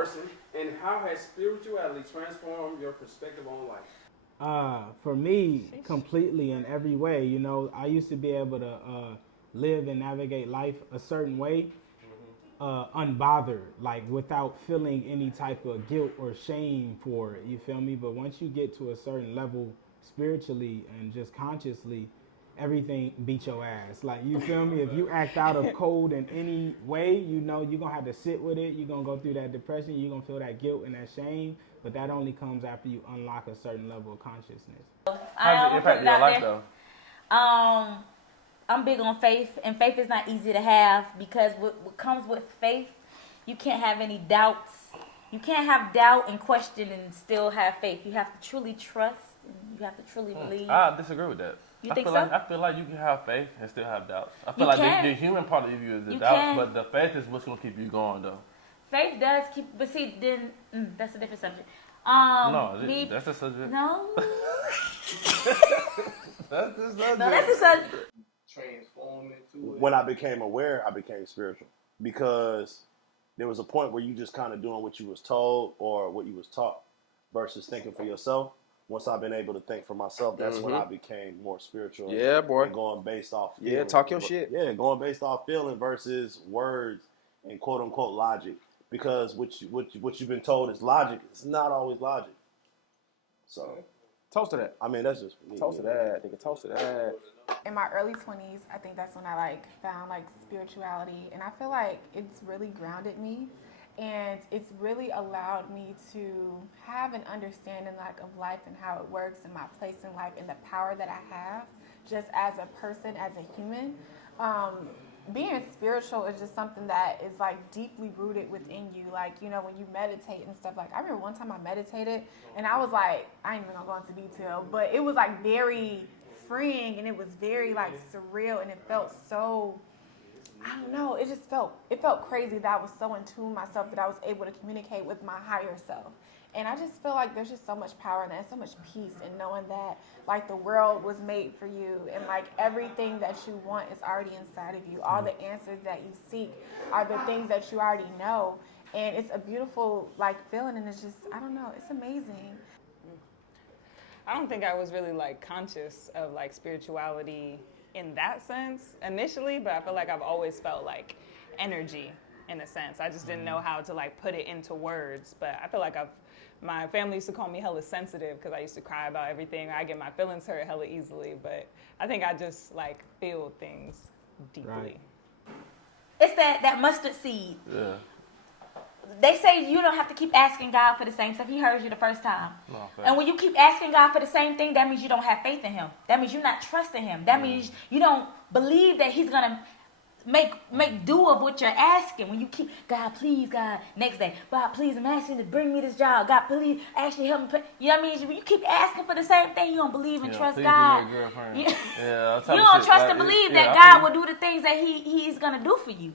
person, and how has spirituality transformed your perspective on life? For me, completely in every way. You know, I used to be able to live and navigate life a certain way, unbothered, like without feeling any type of guilt or shame for it. You feel me? But once you get to a certain level spiritually and just consciously, everything beat your ass. Like, you feel me? If you act out of code in any way, you know you're gonna have to sit with it. You're gonna go through that depression. You're gonna feel that guilt and that shame. But that only comes after you unlock a certain level of consciousness. How does it impact your life, though? I'm big on faith, and faith is not easy to have because what comes with faith, you can't have any doubts. You can't have doubt and question and still have faith. You have to truly trust, and you have to truly believe. I disagree with that. You think so? I feel like you can have faith and still have doubts. I feel You like can. the human part of you is the You doubts, can. but the faith is what's going to keep you going, though. Faith does keep, but see, then that's a different subject. That's the subject. No. That's the subject. No, that's a subject. Transform into it. When I became aware, I became spiritual because there was a point where you just kind of doing what you was told or what you was taught versus thinking for yourself. Once I've been able to think for myself, that's when I became more spiritual. Yeah, boy. And going based off feeling. Yeah, talk your shit. Yeah, going based off feeling versus words and quote unquote logic. Because what you've been told is logic, it's not always logic. So, Toast to that. I mean, that's just me. Toast to that. Nigga, toast to that. In my early 20s, I think that's when I found spirituality, and I feel like it's really grounded me, and it's really allowed me to have an understanding of life and how it works and my place in life and the power that I have just as a person, as a human. Being spiritual is just something that is deeply rooted within you. When you meditate and stuff, I remember one time I meditated and I was I ain't even gonna go into detail, but it was very freeing and it was very surreal and it felt so, I don't know, it felt crazy that I was so in tune with myself that I was able to communicate with my higher self. And I just feel like there's just so much power in that and so much peace in knowing that the world was made for you and everything that you want is already inside of you. All the answers that you seek are the things that you already know. And it's a beautiful feeling, and it's just, I don't know, it's amazing. I don't think I was really conscious of spirituality in that sense initially, but I feel like I've always felt energy in a sense. I just didn't know how to put it into words, but I feel like my family used to call me hella sensitive because I used to cry about everything. I get my feelings hurt hella easily, but I think I just feel things deeply. Right. It's that mustard seed. Yeah. They say you don't have to keep asking God for the same stuff. He heard you the first time. No, and when you keep asking God for the same thing, that means you don't have faith in him. That means you're not trusting him. That means you don't believe that he's going to make do of what you're asking. When you keep, God, please, God, next day, God, please, I'm asking you to bring me this job. God, please, actually help me. You know what I mean? When you keep asking for the same thing, you don't believe and trust God. You don't trust and believe that God will do the things that he's going to do for you.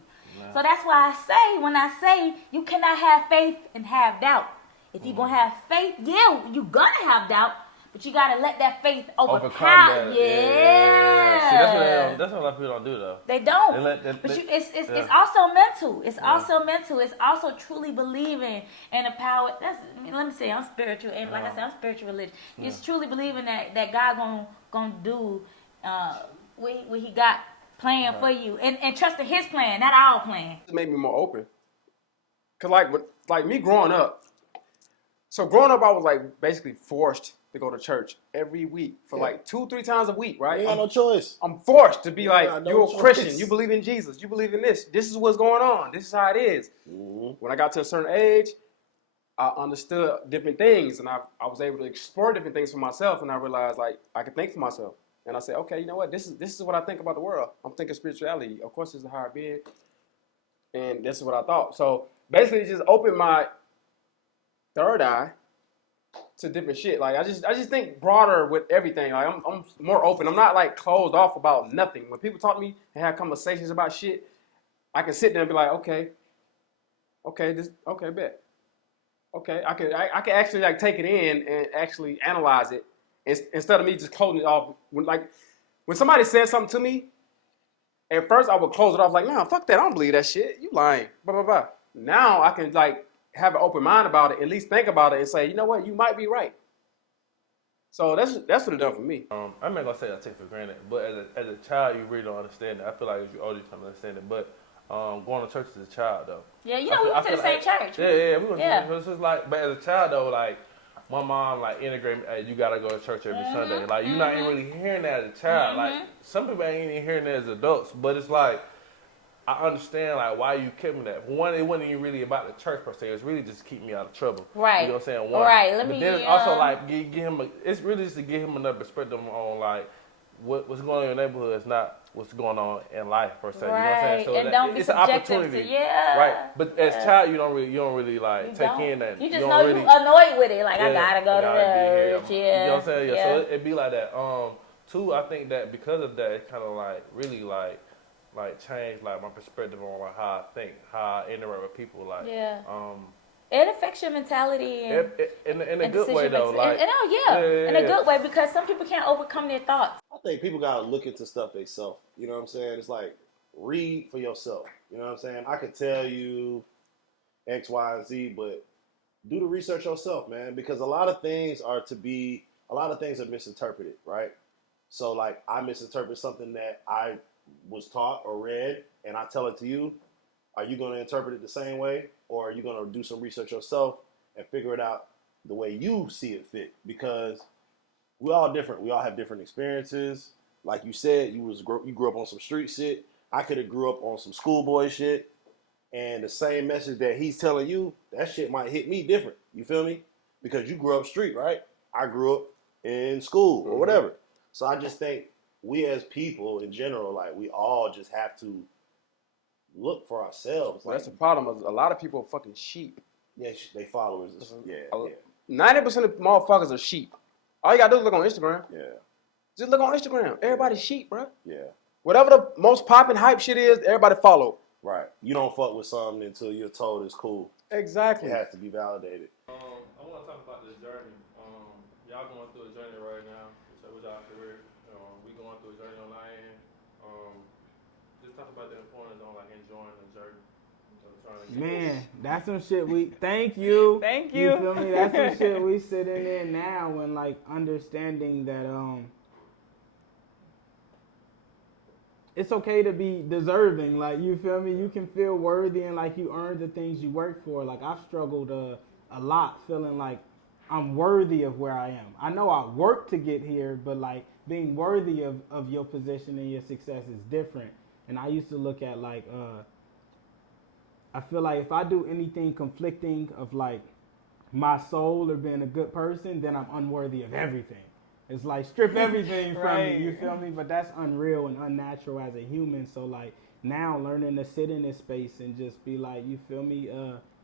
So that's why when I say you cannot have faith and have doubt. If you're going to have faith, you're going to have doubt, but you got to let that faith overcome that. Yeah. See, that's what a lot of people don't do, though. They don't. It's also mental. It's also mental. It's also truly believing in the power. Let me say, I'm spiritual, and like I said, I'm spiritual religion. It's truly believing that God gonna do what He got planned for you, and trusting His plan, not our plan. It made me more open. Cause me growing up. So growing up, I was basically forced to go to church every week for 2-3 times a week, right? You got no choice. I'm forced to be you're a choice. Christian. You believe in Jesus. You believe in this. This is what's going on. This is how it is. Mm-hmm. When I got to a certain age, I understood different things, and I was able to explore different things for myself, and I realized I could think for myself. And I said, okay, you know what? This is what I think about the world. I'm thinking spirituality. Of course, it's a higher being, and this is what I thought. So basically, it just opened my third eye to different shit. I just think broader with everything. I'm more open. I'm not closed off about nothing. When people talk to me and have conversations about shit, I can sit there and be okay, bet. Okay, I can actually take it in and actually analyze it instead of me just closing it off. When somebody says something to me, at first I would close it off nah, fuck that. I don't believe that shit. You lying. Blah blah blah. Now I can have an open mind about it, at least think about it and say, you know what, you might be right. So that's what it done for me. I'm not gonna say I take for granted, but as a child, you really don't understand it. I feel like as you older, you come to understand it. But going to church as a child, though. Yeah, you know, we went to the same church. Yeah, we went to church. It's just like, but as a child, though, like, my mom, like, integrated me, hey, you gotta go to church every Sunday. Like, you're not even really hearing that as a child. Like, some people ain't even hearing that as adults, but it's like, I understand, like, why you kept me that. One, it wasn't even really about the church per se. It's really just keep me out of trouble. Right. You know what I'm saying? One. Right. But then it's also, like, give him it's really just to give him another perspective on, like, what's going on in your neighborhood is not what's going on in life per se. Right. You know what I'm saying? So and don't be it's an subjective opportunity. to, Right. But as a child, you don't really like you take don't. in that. You just don't know really, you annoyed with it. Like, I gotta go I to gotta be here. church. You know what I'm saying? Yeah. So it'd be like that. Two, I think that because of that, it kind of like really like changed like my perspective on like how I think, how I interact with people. Like, it affects your mentality and in a good way though. Like, in a good way, because some people can't overcome their thoughts. I think people gotta look into stuff themselves. You know what I'm saying? It's like read for yourself. You know what I'm saying? I could tell you X, Y, and Z, but do the research yourself, man. Because a lot of things are misinterpreted, right? So like I misinterpret something that I was taught or read, and I tell it to you. Are you going to interpret it the same way, or are you going to do some research yourself and figure it out the way you see it fit? Because we're all different. We all have different experiences. Like you said, you grew up on some street shit. I could have grew up on some schoolboy shit, and the same message that he's telling you, that shit might hit me different. You feel me? Because you grew up street, right? I grew up in school or whatever. So I just think we as people in general, like we all just have to look for ourselves. Well, like, that's the problem. A lot of people are fucking sheep. Yeah, they followers. Yeah. 90% of motherfuckers are sheep. All you gotta do is look on Instagram. Yeah. Just look on Instagram. Everybody's sheep, bro. Yeah. Whatever the most popping hype shit is, everybody follow. Right. You don't fuck with something until you're told it's cool. Exactly. It has to be validated. I want to talk about this journey. Y'all going through a journey right now with y'all career. We going through a journey on our end. Just talk about the importance on like enjoying the journey. Man, that's some shit thank you. Thank you. You feel me? That's some shit we sit in there now and like understanding that it's okay to be deserving. Like, you feel me? You can feel worthy and like you earned the things you work for. Like, I've struggled a lot feeling like I'm worthy of where I am. I know I worked to get here, but like being worthy of your position and your success is different. And I used to look at like, I feel like if I do anything conflicting of like my soul or being a good person, then I'm unworthy of everything. It's like strip everything from me, you feel me? But that's unreal and unnatural as a human. So like now learning to sit in this space and just be like, you feel me?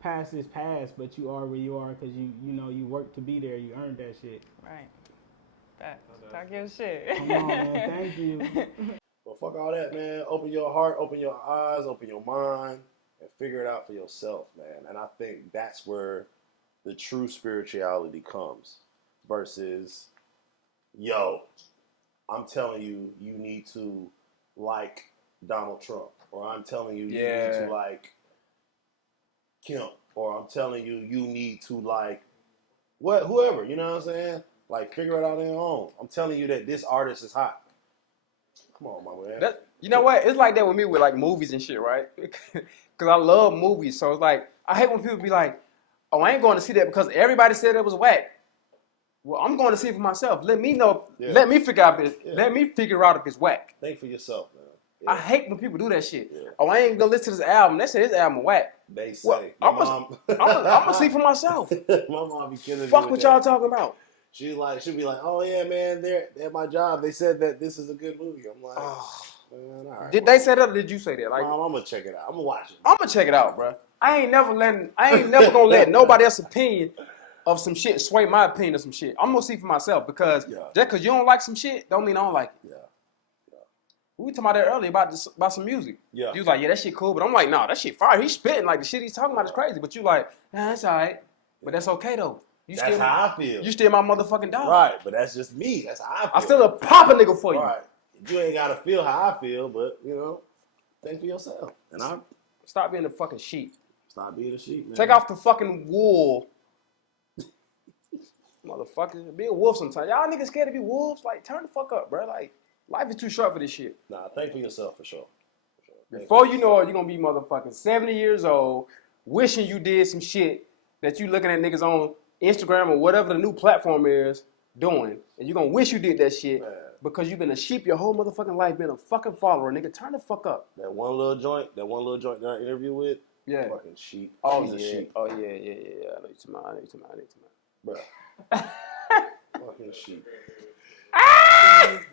Past is past, but you are where you are because you know you worked to be there. You earned that shit. Right. Talk your shit. Come on, man. Thank you. Well, fuck all that, man. Open your heart, open your eyes, open your mind, and figure it out for yourself, man. And I think that's where the true spirituality comes versus, yo, I'm telling you, you need to like Donald Trump, or I'm telling you, you need to like Kim, or I'm telling you, you need to like whoever, you know what I'm saying? Like, figure it out on your own. I'm telling you that this artist is hot. Come on, my man. You know what? It's like that with me with like movies and shit, right? Because I love movies. So it's like, I hate when people be like, oh, I ain't going to see that because everybody said it was whack. Well, I'm going to see it for myself. Let me know. Yeah. Let me figure out if it's whack. Think for yourself, man. Yeah. I hate when people do that shit. Yeah. Oh, I ain't gonna listen to this album. They say this album whack. They say. Well, I'm gonna see for myself. My mom be killing me. Fuck what y'all talking about. She'll be like, oh yeah, man, they're at my job. They said that this is a good movie. I'm like, man, all right. Did they say that or did you say that? Like, Mom, I'm gonna check it out. I'm gonna watch it. I'm gonna check it out, bro. I ain't never gonna let nobody else's opinion of some shit sway my opinion of some shit. I'm gonna see for myself because just because you don't like some shit don't mean I don't like it. Yeah. We were talking about that earlier about some music. Yeah. You was like, yeah, that shit cool, but I'm like, nah, that shit fire. He's spitting like the shit he's talking about is crazy. But you like, nah, that's all right. But that's okay though. That's how I feel. You still my motherfucking dog. Right, but that's just me. That's how I feel. I still a pop a nigga for you. Right. You ain't gotta feel how I feel, but you know, think for yourself. And stop being a fucking sheep. Stop being a sheep, man. Take off the fucking wool. Motherfucker, be a wolf sometimes. Y'all niggas scared to be wolves? Like, turn the fuck up, bro. Like, life is too short for this shit. Nah, think for yourself for sure. Before you know it, you're gonna be motherfucking 70 years old, wishing you did some shit that you looking at niggas on Instagram or whatever the new platform is doing. And you're gonna wish you did that shit because you've been a sheep your whole motherfucking life, been a fucking follower, nigga. Turn the fuck up. That one little joint that I interview with, Yeah. fucking sheep. Oh, She's a yeah. sheep. Oh, yeah. I know you're talking about. Bruh. Fucking sheep.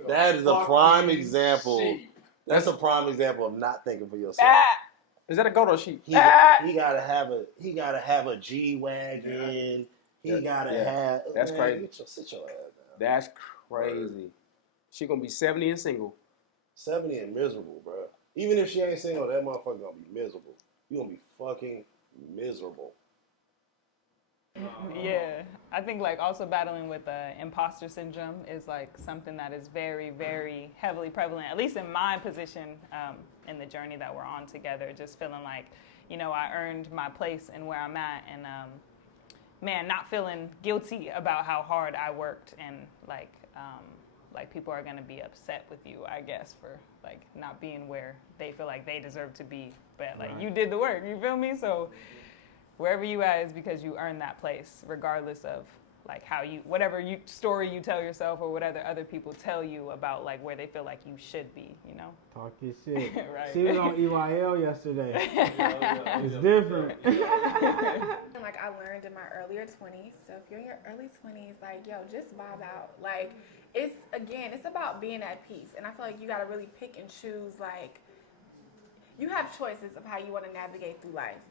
That is a prime example. Sheep. That's a prime example of not thinking for yourself. Is that a goat or a sheep? He gotta have a G-Wagon. He gotta have. That's man, crazy. Sit your ass down. That's crazy. She gonna be 70 and single. 70 and miserable, bro. Even if she ain't single, that motherfucker gonna be miserable. You gonna be fucking miserable. Yeah, I think like also battling with imposter syndrome is like something that is very, very heavily prevalent, at least in my position in the journey that we're on together. Just feeling like, you know, I earned my place in where I'm at, and man, not feeling guilty about how hard I worked, and like people are gonna be upset with you, I guess, for like not being where they feel like they deserve to be, but like you did the work. You feel me? So. Wherever you at is because you earned that place, regardless of like how you, whatever story you tell yourself or whatever other people tell you about like where they feel like you should be, you know? Talk your shit. Right. She was on EYL yesterday. It's different. Like I learned in my earlier 20s. So if you're in your early 20s, like, yo, just vibe out. Like, it's about being at peace. And I feel like you got to really pick and choose. Like, you have choices of how you want to navigate through life.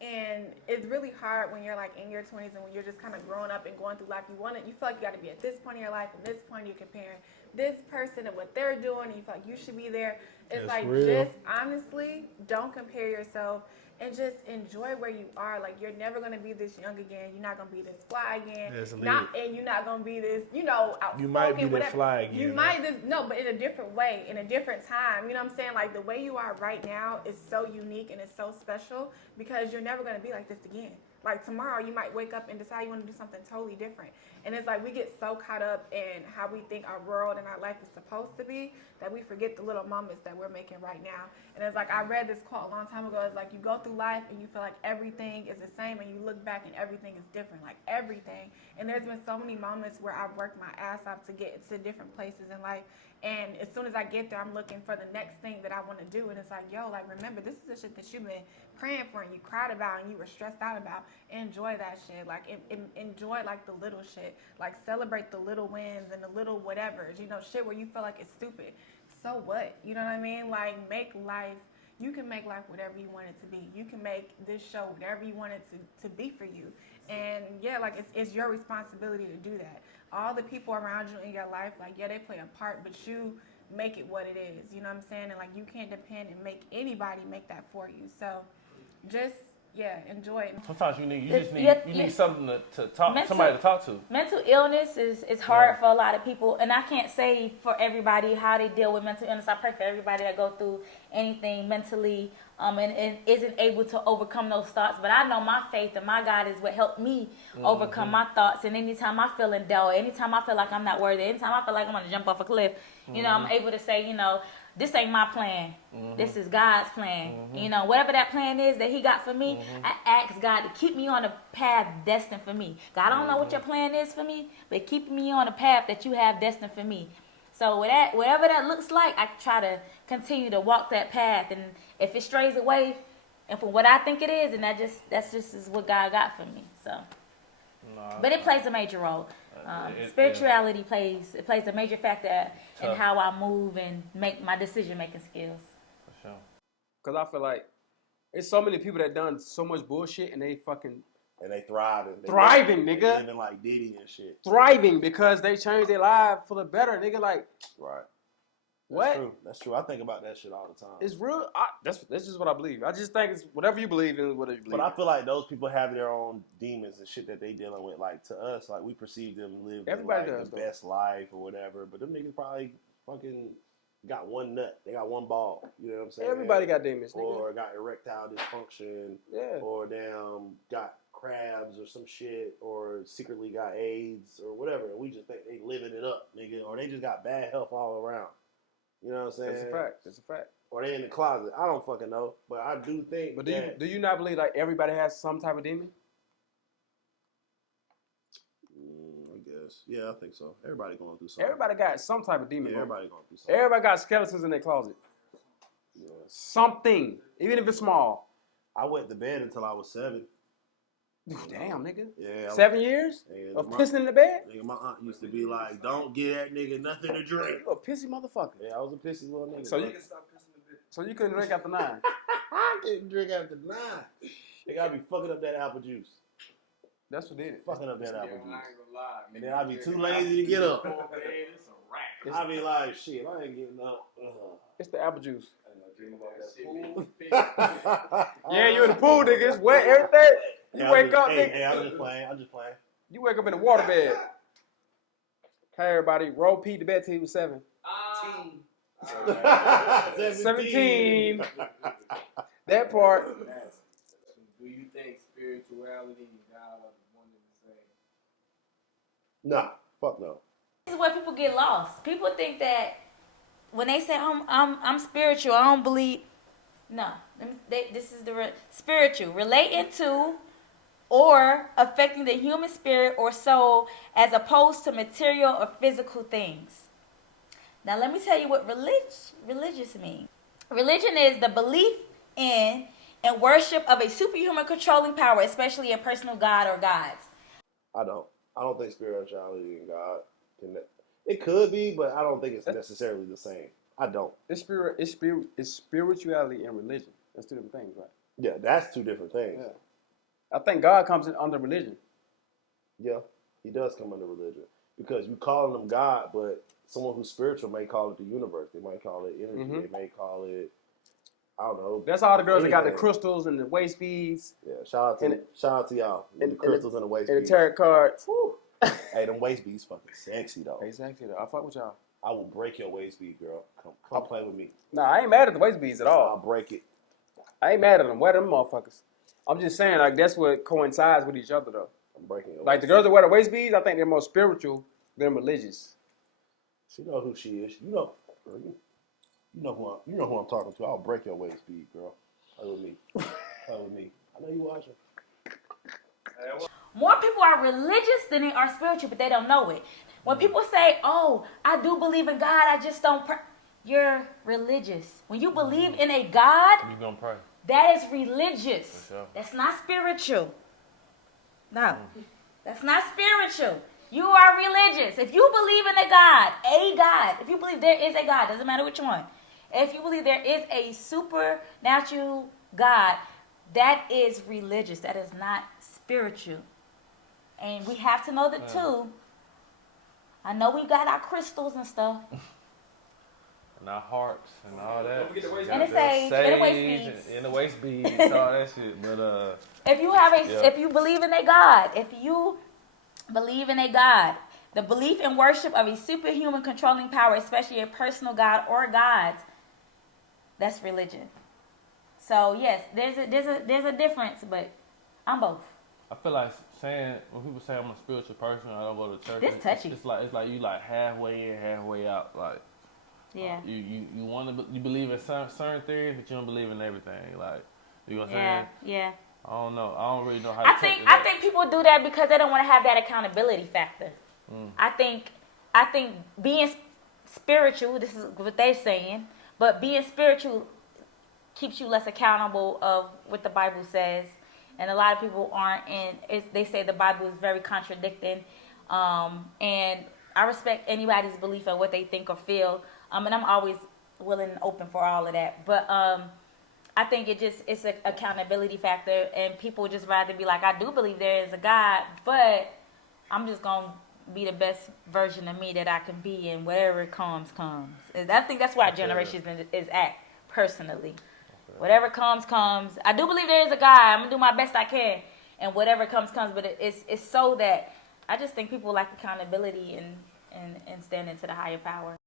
And it's really hard when you're like in your 20s and when you're just kind of growing up and going through life. You feel like you got to be at this point in your life, and this point you're comparing this person and what they're doing, and you feel like you should be there. It's like, just honestly, don't compare yourself and just enjoy where you are. Like, you're never going to be this young again. You're not going to be this fly again. And you're not going to be this, outspoken. You might be that fly again. You might, but in a different way, in a different time. You know what I'm saying? Like, the way you are right now is so unique and it's so special because you're never going to be like this again. Like, tomorrow you might wake up and decide you want to do something totally different. And it's like we get so caught up in how we think our world and our life is supposed to be that we forget the little moments that we're making right now. And it's like I read this quote a long time ago. It's like you go through life and you feel like everything is the same, and you look back and everything is different, like everything. And there's been so many moments where I've worked my ass off to get to different places in life. And as soon as I get there, I'm looking for the next thing that I want to do. And it's like, yo, like, remember, this is the shit that you've been praying for and you cried about and you were stressed out about. Enjoy that shit. Like, enjoy, like, the little shit. Like, celebrate the little wins and the little whatevers. Shit where you feel like it's stupid. So what? You know what I mean? Like, you can make life whatever you want it to be. You can make this show whatever you want it to be for you. And, yeah, like, it's your responsibility to do that. All the people around you in your life, like, yeah, they play a part, but you make it what it is. You know what I'm saying? And, like, you can't depend and make anybody make that for you. So just, yeah, enjoy it. Sometimes you need something to talk, somebody to talk to. Mental illness is hard for a lot of people, and I can't say for everybody how they deal with mental illness. I pray for everybody that go through anything mentally and isn't able to overcome those thoughts. But I know my faith and my God is what helped me overcome my thoughts. And anytime I feel in doubt, anytime I feel like I'm not worthy, anytime I feel like I'm going to jump off a cliff, I'm able to say, this ain't my plan. This is God's plan. Whatever that plan is that he got for me, I ask God to keep me on the path destined for me. God, I don't know what your plan is for me, but keep me on the path that you have destined for me. So whatever that looks like, I try to continue to walk that path. And if it strays away and from what I think it is, and that's just is what God got for me. So, but it plays a major role. Spirituality plays a major factor in how I move and make my decision-making skills. For sure. Because I feel like there's so many people that done so much bullshit and they fucking... And they thriving. Thriving, nigga. They living like Diddy and shit. Thriving because they changed their life for the better, nigga. Like... Right. What? That's true. I think about that shit all the time. It's real. That's just what I believe. I just think it's whatever you believe in, whatever you believe. But I feel like those people have their own demons and shit that they dealing with. Like, to us, like, we perceive them live the best life or whatever. But them niggas probably fucking got one nut. They got one ball. You know what I'm saying? Everybody got demons, nigga. Or got erectile dysfunction. Yeah. Or damn got crabs or some shit. Or secretly got AIDS or whatever. And we just think they living it up, nigga. Or they just got bad health all around. You know what I'm saying? That's a fact. That's a fact. Or they in the closet. I don't fucking know. But I do think. But do you not believe like everybody has some type of demon? I guess. Yeah, I think so. Everybody going through something. Everybody got some type of demon. Yeah, bro. everybody going through something. Everybody got skeletons in their closet. Yeah. Something, even if it's small. I went to bed until I was 7. Damn, nigga. Yeah. 7 years Yeah, of pissing in the bed? Nigga, my aunt used to be like, don't give that nigga nothing to drink. You a pissy motherfucker. Yeah, I was a pissy little nigga. So you couldn't drink after 9. I didn't drink after 9. They gotta be fucking up that apple juice. That's what did it. Fucking up that apple juice. lie. And then I'd be too lazy to get up. It's a wrap. I'd be like, shit, I ain't getting up. It's the apple juice. Dream about that pool. Yeah, you in the pool, nigga. It's wet, everything. You wake up, nigga. Hey, I'm just playing. You wake up in the water bed. Hey, everybody. Roll Pete to bed till he was 7. 17. That part. Do you think spirituality and God are one and the same? Nah, fuck no. This is where people get lost. People think that when they say I'm spiritual, I don't believe. No, this is the spiritual relating to or affecting the human spirit or soul as opposed to material or physical things. Now let me tell you what religious means. Religion is the belief in and worship of a superhuman controlling power, especially a personal God or gods. I don't think spirituality and God can. It could be, but I don't think it's necessarily the same. I don't. It's spirituality and religion. That's 2 different things, right? Yeah, that's 2 different things. Yeah. I think God comes in under religion. Yeah, he does come under religion. Because you calling him God, but someone who's spiritual may call it the universe. They might call it energy. Mm-hmm. They may call it, I don't know. That's all the girls that got the anything. crystals and the waist beads. Yeah, shout out to y'all. With the crystals and the waist And the beads. tarot cards. Hey, them waist beads fucking sexy though. Exactly. I fuck with y'all. I will break your waist bead, girl. Come play with me. Nah, I ain't mad at the waist beads at I'll all. break it. I ain't mad at them. Wear them motherfuckers. I'm just saying, like, that's what coincides with each other, though. I'm breaking your Like, the girls that wear the waist beads, I think they're more spiritual than religious. She know who she is. You know who I'm talking to. I'll break your waist bead, girl. Play with me. Play with me. I know you watching. More people are religious than they are spiritual, but they don't know it. When people say, oh, I do believe in God, I just don't pray. You're religious. When you believe in a God, You gonna pray? that is religious. For sure. That's not spiritual. No, that's not spiritual. You are religious. If you believe in a God, if you believe there is a God, doesn't matter which one. If you believe there is a supernatural God, that is religious. That is not spiritual. And we have to know that too. I know we got our crystals and stuff. And our hearts and all that. Don't forget the waist And the sage, and the waist beads. And the waist beads, all that shit. But If you believe in a God, the belief and worship of a superhuman controlling power, especially a personal God or gods, that's religion. So yes, there's a difference, but I'm both. I feel like saying when people say I'm a spiritual person, I don't go to church. This touchy. It's like you like halfway in, halfway out. Like Yeah. You want to you believe in certain things, but you don't believe in everything. Like you know what I'm Yeah. saying? Yeah. I don't know. I don't really know how. I think people do that because they don't want to have that accountability factor. I think being spiritual, this is what they're saying, but being spiritual keeps you less accountable of what the Bible says. And a lot of people aren't, and they say the Bible is very contradicting. And I respect anybody's belief of what they think or feel. And I'm always willing and open for all of that. But I think it's an accountability factor, and people just rather be like, I do believe there is a God, but I'm just going to be the best version of me that I can be, and whatever comes. And I think that's why our generation is at, personally. Whatever comes. I do believe there is a God. I'm going to do my best I can, and whatever comes. But it's so that I just think people like accountability and standing to the higher power.